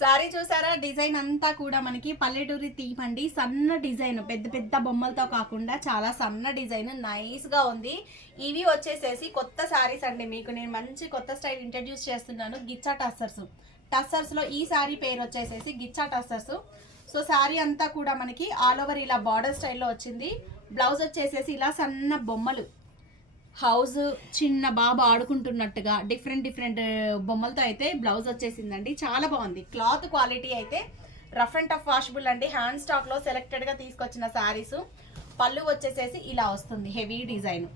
Sorry చూసారా, design అంతా కూడా మనకి పల్లెటూరి థీమ్ అండి. సన్న డిజైన్, పెద్ద పెద్ద బొమ్మలతో కాకుండా చాలా సన్న డిజైన్, నైస్ గా ఉంది. ఇవి వచ్చేసేసి కొత్త సారీస్ అండి. మీకు నేను మంచి కొత్త స్టైల్ ఇంట్రడ్యూస్ చేస్తున్నాను. గిచ్చా టస్సర్స్. టస్సర్స్ లో ఈ సారీ పేరు వచ్చేసేసి గిచ్చా టస్సర్స్. సో సారీ అంతా కూడా మనకి ఆల్ ఓవర్ ఇలా బార్డర్ స్టైల్లో వచ్చింది. బ్లౌజ్ వచ్చేసేసి ఇలా సన్న బొమ్మలు, హౌస్, చిన్న బాబు ఆడుకుంటున్నట్టుగా డిఫరెంట్ డిఫరెంట్ బొమ్మలతో అయితే బ్లౌజ్ వచ్చేసిందండి. చాలా బాగుంది. క్లాత్ క్వాలిటీ అయితే రఫ్ అండ్ టఫ్ వాషబుల్ అండి. హ్యాండ్ స్టాక్లో సెలెక్టెడ్గా తీసుకొచ్చిన శారీస్. పళ్ళు వచ్చేసేసి ఇలా వస్తుంది, హెవీ డిజైన్.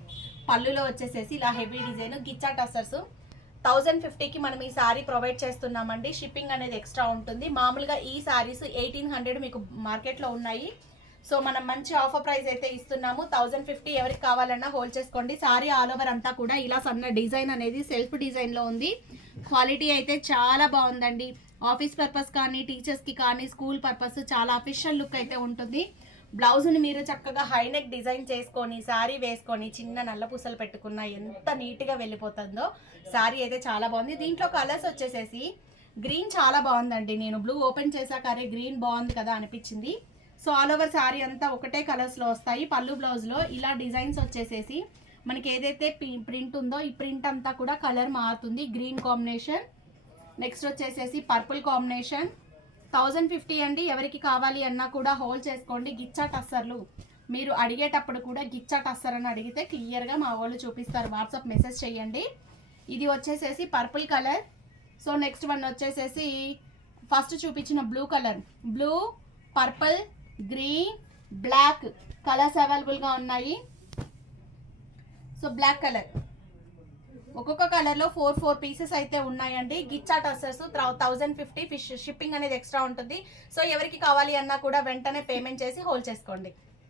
పళ్ళులో వచ్చేసేసి ఇలా హెవీ డిజైన్ గిచ్చా టస్సర్స్. 1050కి మనం ఈ శారీ ప్రొవైడ్ చేస్తున్నామండి. షిప్పింగ్ అనేది ఎక్స్ట్రా ఉంటుంది. మామూలుగా ఈ శారీస్ 1800 మీకు మార్కెట్లో ఉన్నాయి. సో మనం మంచి ఆఫర్ ప్రైస్ అయితే ఇస్తున్నాము. 1050 ఎవరికి కావాలన్నా హోల్డ్ చేసుకోండి. సారీ ఆల్ ఓవర్ అంతా కూడా ఇలా సన్న డిజైన్ అనేది సెల్ఫ్ డిజైన్లో ఉంది. క్వాలిటీ అయితే చాలా బాగుందండి. ఆఫీస్ పర్పస్ కానీ, టీచర్స్కి కానీ, స్కూల్ పర్పస్ చాలా అఫీషియల్ లుక్ అయితే ఉంటుంది. బ్లౌజ్ని మీరు చక్కగా హైనెక్ డిజైన్ చేసుకొని శారీ వేసుకొని చిన్న నల్ల పూసలు పెట్టుకున్న ఎంత నీట్గా వెళ్ళిపోతుందో. శారీ అయితే చాలా బాగుంది. దీంట్లో కలర్స్ వచ్చేసేసి గ్రీన్ చాలా బాగుందండి. నేను బ్లూ ఓపెన్ చేశాక అరే గ్రీన్ బాగుంది కదా అనిపించింది. సో ఆల్ ఓవర్ శారీ అంతా ఒకటే కలర్స్లో వస్తాయి. పళ్ళు బ్లౌజ్లో ఇలా డిజైన్స్ వచ్చేసేసి మనకి ఏదైతే ప్రింట్ ఉందో ఈ ప్రింట్ అంతా కూడా కలర్ మారుతుంది. గ్రీన్ కాంబినేషన్, నెక్స్ట్ వచ్చేసేసి పర్పుల్ కాంబినేషన్. 1050 అండి. ఎవరికి కావాలి అన్నా కూడా హోల్డ్ చేసుకోండి. గిచ్చా టస్సర్లు మీరు అడిగేటప్పుడు కూడా గిచ్చా టస్సర్ అని అడిగితే క్లియర్గా మా వాళ్ళు చూపిస్తారు. వాట్సాప్ మెసేజ్ చేయండి. ఇది వచ్చేసేసి purple colour. So next one వచ్చేసేసి ఫస్ట్ చూపించిన blue colour, blue, purple, green, black colours అవైలబుల్గా ఉన్నాయి. సో బ్లాక్ కలర్, ఒక్కొక్క కలర్లో 4 పీసెస్ అయితే ఉన్నాయండి. గిచ్చా టస్సర్స్ 1050 షిప్పింగ్ అనేది ఎక్స్ట్రా ఉంటుంది. సో ఎవరికి కావాలి అన్నా కూడా వెంటనే పేమెంట్ చేసి హోల్డ్ చేసుకోండి.